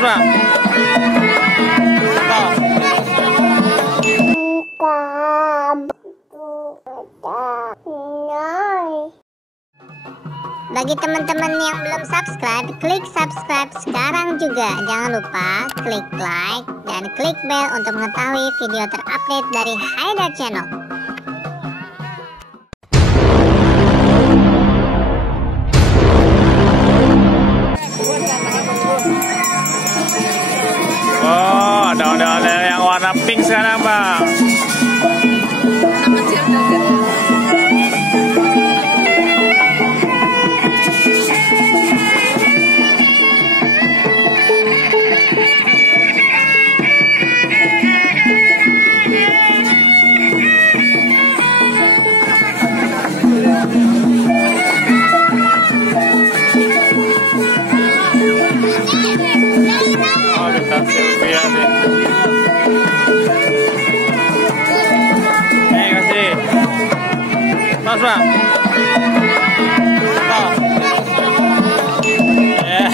Mas Bang. Stop. Bagi teman-teman yang belum subscribe, klik subscribe sekarang juga. Jangan lupa klik like dan klik bell untuk mengetahui video terupdate dari Haidar Channel. Oh, ada ondel-ondel yang warna pink sekarang, Bang. Oh, kita Sylvia nih. Nih, kasih. Mas Bang. Stop. Yeah.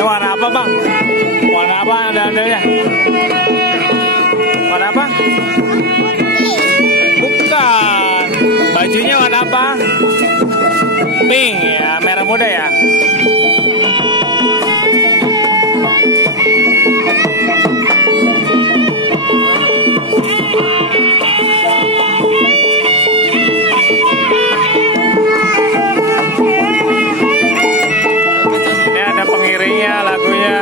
Warna apa, Bang? Warna apa ondel-ondelnya? Warna apa? Bukan. Bajunya warna apa? Pink ya, merah muda ya. Ini ada pengiringnya lagunya.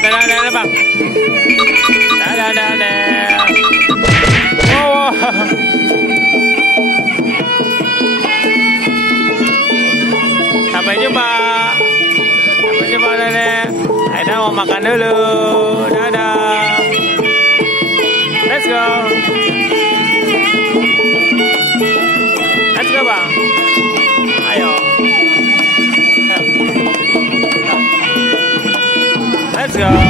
Dadah, Bang. Dadah. Wow. Sampai jumpa. Nenek. Aida mau makan dulu. Dadah. Let's go. Let's go, Bang. Ayo. Let's go.